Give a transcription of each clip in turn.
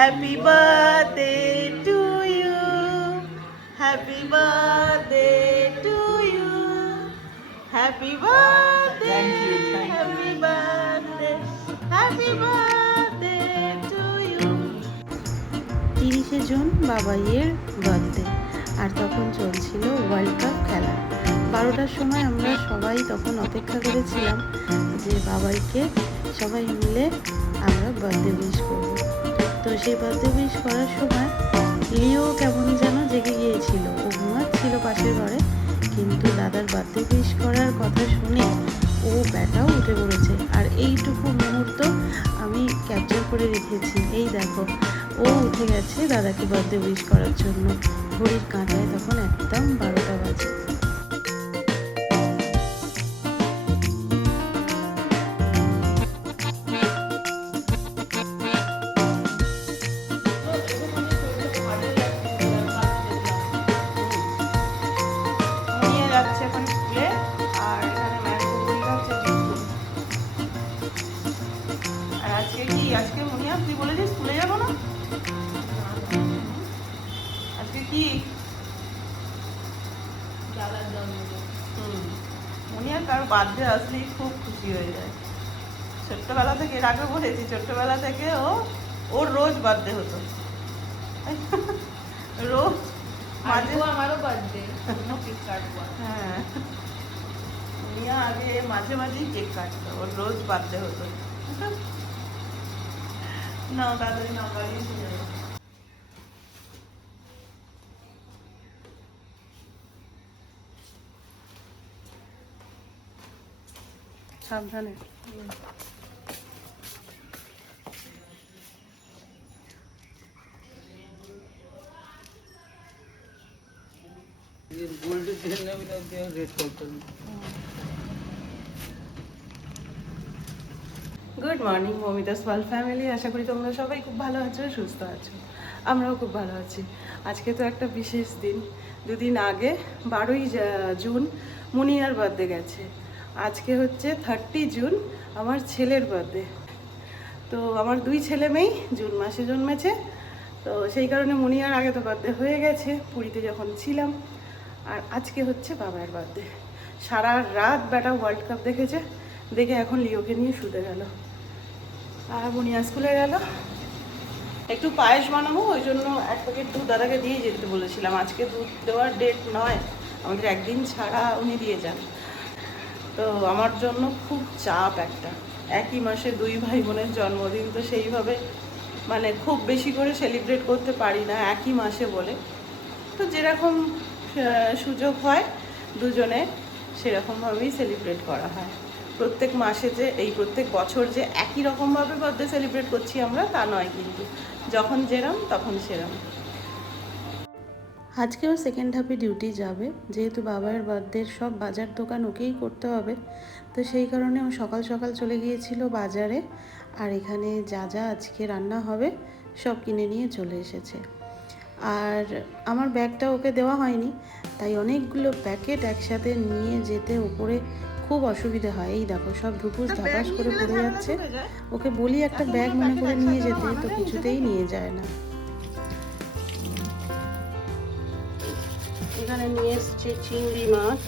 Happy birthday to you. Happy birthday to you. Happy birthday. Happy birthday. Happy birthday to you. 30শে June বাবাইয়ের birthday, আর তখন চলছিল world cup খেলা। 12টার সময় আমরা সবাই তখন অপেক্ষা করেছিলাম যে বাবাইকে সবাই মিলে আমরা বার্থডে উইশ করবো। তো সেই বার্থডে উইশ করার সময় লিও কেমন যেন জেগে গিয়েছিল, ও ঘুমাচ্ছিল পাশের ঘরে, কিন্তু দাদার বার্থডে উইশ করার কথা শুনে ও ব্যাটাও উঠে পড়েছে। আর এইটুকু মুহূর্ত আমি ক্যাপচার করে রেখেছি। এই দেখো, ও উঠে গেছে দাদাকে বার্থডে উইশ করার জন্য। ঘড়ির কাঁটায় তখন একদম 12টা বাজে। আজকে মুনিয়া তুই বলেছিস স্কুলে যাবো না? আজকে কি মুনিয়ার কারো বার্থডে আসলেই খুব খুশি হয়ে যায়। ছোট্টবেলা থেকে, এর আগে বলেছি, ছোট্টবেলা থেকে ওর রোজ বার্থডে হতো, রোজ। আমারও বার্থডে, হ্যাঁ, মুনিয়া আগে মাঝে মাঝেই কেক কাটতো, ওর রোজ বার্থডে হতো। না তাড়াতাড়ি না বাড়িয়ে চলে যাবো। সাবধানে। গুড মর্নিং মমিতাস ওয়ার্ল্ড ফ্যামিলি, আশা করি তোমরা সবাই খুব ভালো আছো, সুস্থ আছো। আমরাও খুব ভালো আছি। আজকে তো একটা বিশেষ দিন। দুদিন আগে 12ই জুন মুনিয়ার বার্থডে গেছে। আজকে হচ্ছে 30 জুন আমার ছেলের বার্থডে। তো আমার 2 ছেলে মেয়েই জুন মাসে জন্মেছে। তো সেই কারণে মুনিয়ার আগে তো বার্থডে হয়ে গেছে পুরীতে যখন ছিলাম, আর আজকে হচ্ছে বাবার বার্থডে। সারা রাত বেটা ওয়ার্ল্ড কাপ দেখেছে, দেখে এখন লিওকে নিয়ে শুতে গেল, আর মুনিয়া স্কুলে গেল। একটু পায়েস বানাবো, ওই জন্য 1 প্যাকেট দুধ দাদাকে দিয়ে যেতে বলেছিলাম। আজকে দুধ দেওয়ার ডেট নয়, আমাদের একদিন ছাড়া উনি দিয়ে যান। তো আমার জন্য খুব চাপ একটা, একই মাসে 2 ভাই বোনের জন্মদিন, তো সেইভাবে মানে খুব বেশি করে সেলিব্রেট করতে পারি না একই মাসে বলে। তো যেরকম সুযোগ হয় দুজনে সেরকমভাবেই সেলিব্রেট করা হয়। প্রত্যেক মাসে যে প্রত্যেক বছর যে একই রকমভাবে বার্থডে সেলিব্রেট করছি আমরা, তা নয়, কিন্তু যখন যেরম তখন সেরম। আজকেও সেকেন্ড হাফে ডিউটি যাবে, যেহেতু বাবার বার্থডের সব বাজার দোকান ওকেই করতে হবে। তো সেই কারণে ও সকাল সকাল চলে গিয়েছিল বাজারে, আর এখানে যা যা আজকে রান্না হবে সব কিনে নিয়ে চলে এসেছে। আর আমার ব্যাগটা ওকে দেওয়া হয়নি, তাই অনেকগুলো প্যাকেট একসাথে নিয়ে যেতে উপরে খুব অসুবিধা হয়। এই দেখো, সব ধুপুস ধাপাস করে পড়ে যাচ্ছে। ওকে বলি একটা ব্যাগ মনে করে নিয়ে যেতে, তো কিছুতেই নিয়ে যায় না। এখানে নিয়ে এসছে চিংড়ি মাছ।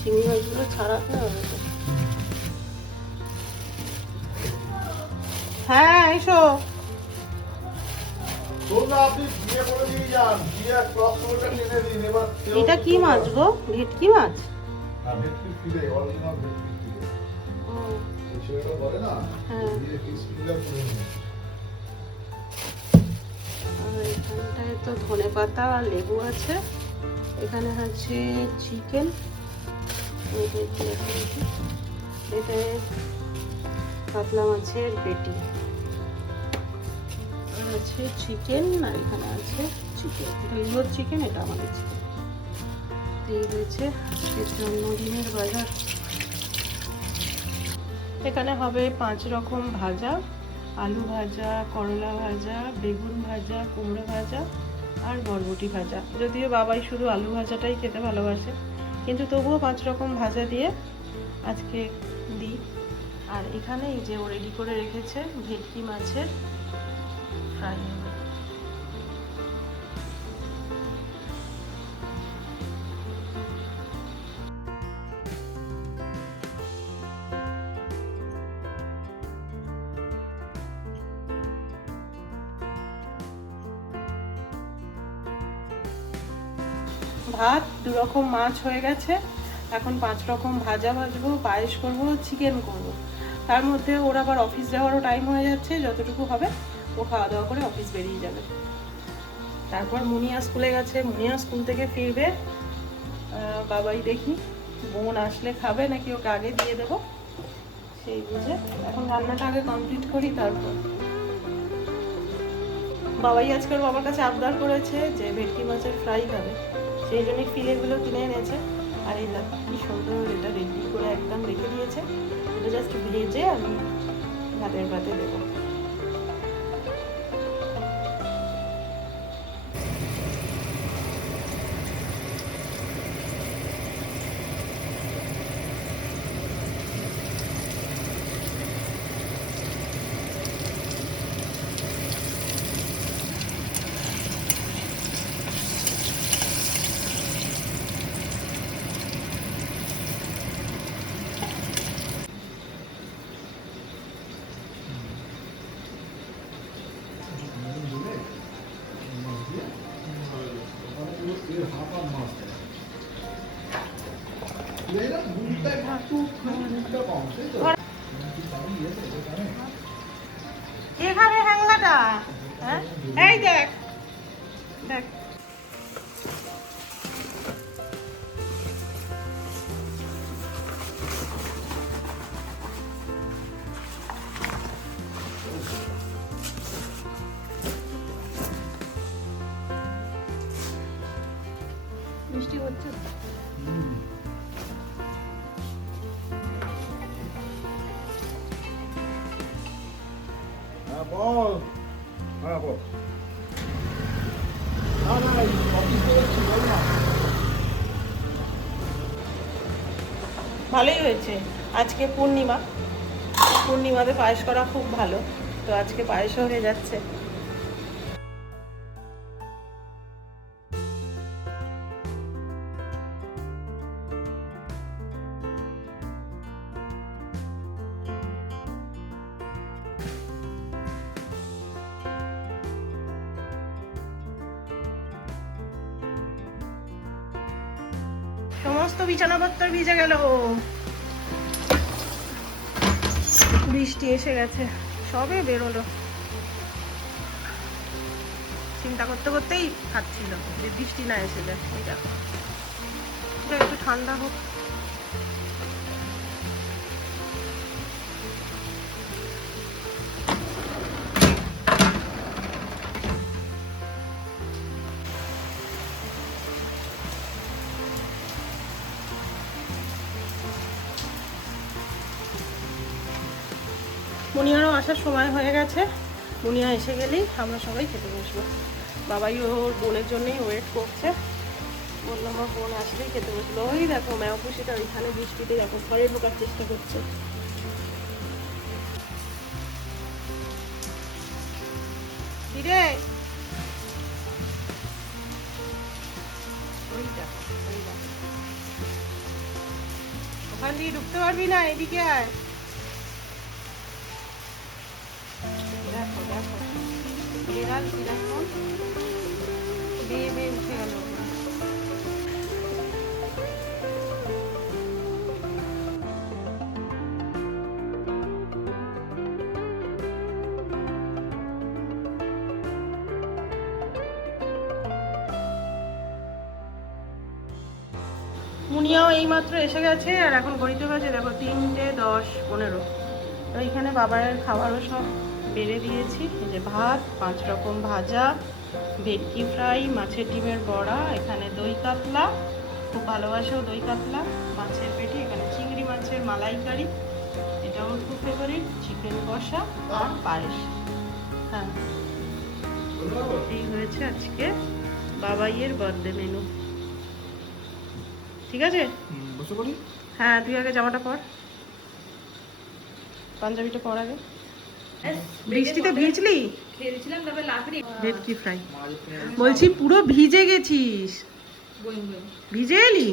চিংড়ি মাছগুলো ছাড়াতে হবে। হ্যাঁ এসো। এটা কি মাছ গো? ভেটকি মাছ? এখানটায় তো ধনে পাতা আর লেবু আছে। এখানে আছে চিকেন, এটা কাতলা মাছের পেটি আছে, চিকেন, আর এখানে আছে চিকেন। এটা লিওর চিকেন, এটা আমাদের চিকেন। এই হয়েছে জন্মদিনের বাজার। এখানে হবে 5 রকম ভাজা, আলু ভাজা, করলা ভাজা, বেগুন ভাজা, কুমড়ো ভাজা আর বরবটি ভাজা। যদিও বাবাই শুধু আলু ভাজাটাই খেতে ভালোবাসে, কিন্তু তবুও 5 রকম ভাজা দিয়ে আজকে দিই। আর এখানে এই যে ও রেডি করে রেখেছে ভেটকি মাছের ফ্রাই হবে। ভাত, 2 রকম মাছ হয়ে গেছে, এখন 5 রকম ভাজা ভাজবো, পায়েস করবো, চিকেন করব। তার মধ্যে ওর আবার অফিস যাওয়ারও টাইম হয়ে যাচ্ছে, যতটুকু হবে ও খাওয়া দাওয়া করে অফিস বেরিয়ে যাবে। তারপর মুনিয়া স্কুলে গেছে, মুনিয়া স্কুল থেকে ফিরবে, বাবাই দেখি বোন আসলে খাবে নাকি ওকে আগে দিয়ে দেবো সেই বুঝে। এখন রান্নাটা আগে কমপ্লিট করি তারপর। বাবাই আজকে ওর বাবার কাছে আবদার করেছে যে ভেটকি মাছের ফ্রাই খাবে, সেই জন্যই ফিলেগুলো কিনে এনেছে। আর এই দেখো কি সুন্দর এটা রেডি করে একদম রেখে দিয়েছে, এটা জাস্ট ভেজে আমি ভাতের পাতে দেবো। এখানে হ্যাংলাটা, হ্যাঁ এই দেখ দেখ। বৃষ্টি হচ্ছে। বল। হ্যাঁ বল। ভালোই হয়েছে, আজকে পূর্ণিমা, পূর্ণিমাতে পায়েস করা খুব ভালো, তো আজকে পায়েসও হয়ে যাচ্ছে। সমস্ত বিছানাপত্র ভিজে গেল, বৃষ্টি এসে গেছে, সবে বেরোলো। চিন্তা করতে করতেই খাচ্ছিল যে বৃষ্টি না এসে যায়। এই দেখো এটা একটু ঠান্ডা হোক। মুনিয়ারও আসার সময় হয়ে গেছে, মুনিয়া এসে গেলেই আমরা সবাই খেতে বসবো। বাবাই ওর বোনের জন্যই ওয়েট করছে, বললাম আমার বোন আসলেই খেতে বসলো। ওই দেখো ম্যাওপুষিটা ওইখানে বৃষ্টিতে দেখো ঘরে ঢোকার চেষ্টা করছে। কিরে ওই দেখো, ওই দেখো ওখান দিয়ে ঢুকতে পারবি না, এদিকে আয়। দেখো দেখো বিড়াল কিরকম বেয়ে বেয়ে উঠে গেল। মুনিয়াও এইমাত্র এসে গেছে, আর এখন ঘড়িতে বাজে দেখো 3:10-15। তো এইখানে বাবার খাবারও সব বেড়ে দিয়েছি। এই যে ভাত, 5 রকম ভাজা, ভেটকি ফ্রাই, মাছের ডিমের বড়া, এখানে দই কাতলা, খুব ভালোবাসেও দই কাতলা, মাছের পেটি, এখানে চিংড়ি মাছের মালাইকারি, এটা ওর খুব ফেভারিট, চিকেন কষা আর পায়েস। হ্যাঁ এই হয়েছে আজকে বাবাইয়ের বার্থডে মেনু। ঠিক আছে, হ্যাঁ তুই আগে জামাটা পর। পাঞ্জাবিটা পর আগে। বৃষ্টিতে ভিজলি? খেলছিলাম তবে লাকড়ি ভেটকি ফ্রাই বলছি, পুরো ভিজে গেছিস। ভিজে এলি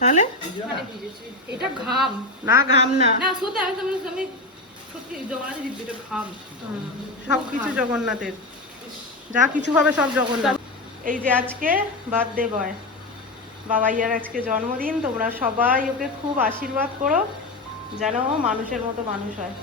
তাহলে? এটা ঘাম না, ঘাম না, না সত্যি আমি সত্যি জগন্নাথ দিদি এটা ঘাম সবকিছু জগন্নাথের, যা কিছু হবে সব জগন্নাথ। এই যে আজকে বার্থডে বয় বাবাইয়ার, আজকে জন্মদিন। তোমরা সবাই ওকে খুব আশীর্বাদ করো যেন ও মানুষের মতো মানুষ হয়।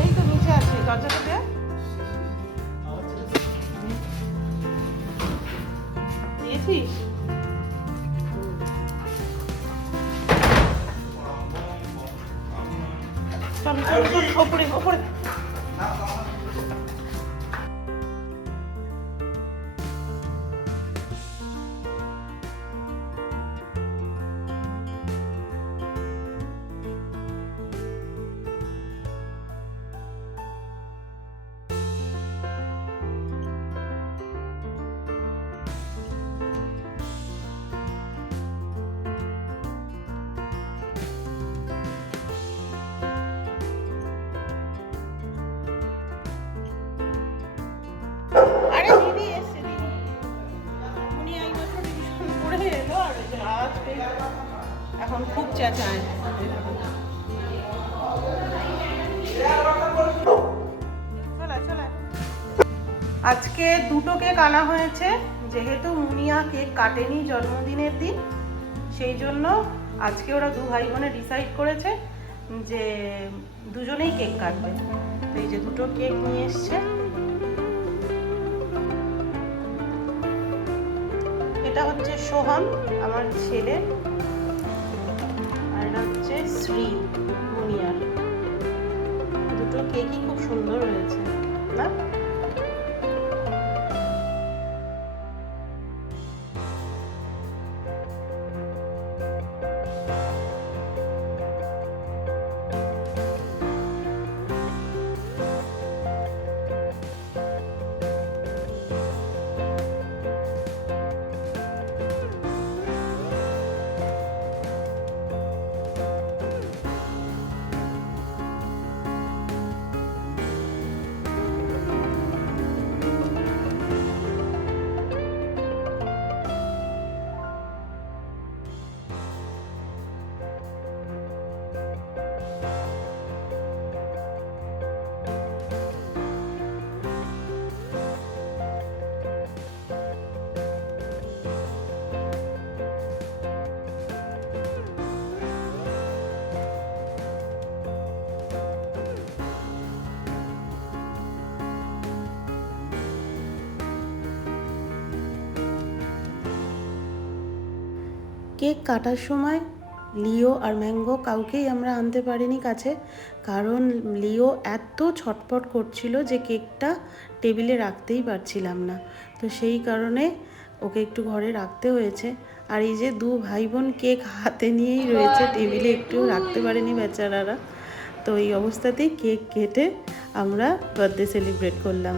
এই তো নিচে আছে, দরজাটা দে। দিয়েছিস? চল চল চল, ওপরে ওপরে। আরে দিদি এসছে, দিদি উনি এই বছর টিউশন করে এলো, আর এই যে আসবে এখন খুব চেঁচায়। আজকে দুটো কেক আনা হয়েছে, যেহেতু মুনিয়া কেক কাটেনি জন্মদিনের দিন, সেই জন্য আজকে ওরা দু ভাই বোনে ডিসাইড করেছে যে দুজনেই কেক কাটবে। তো এই যে দুটো কেক নিয়ে এসছে। এটা হচ্ছে সোহম, আমার ছেলে, আর এটা হচ্ছে শ্রী, মুনিয়ার। দুটো কেকই খুব সুন্দর হয়েছে না? কেক কাটার সময় লিও আর ম্যাঙ্গো কাউকেই আমরা আনতে পারিনি কাছে, কারণ লিও এত ছটপট করছিল যে কেকটা টেবিলে রাখতেই পারছিলাম না। তো সেই কারণে ওকে একটু ঘরে রাখতে হয়েছে। আর এই যে দু ভাই বোন কেক হাতে নিয়েই রয়েছে, টেবিলে একটু রাখতে পারেনি বেচারারা। তো এই অবস্থাতেই কেক কেটে আমরা বার্থডে সেলিব্রেট করলাম।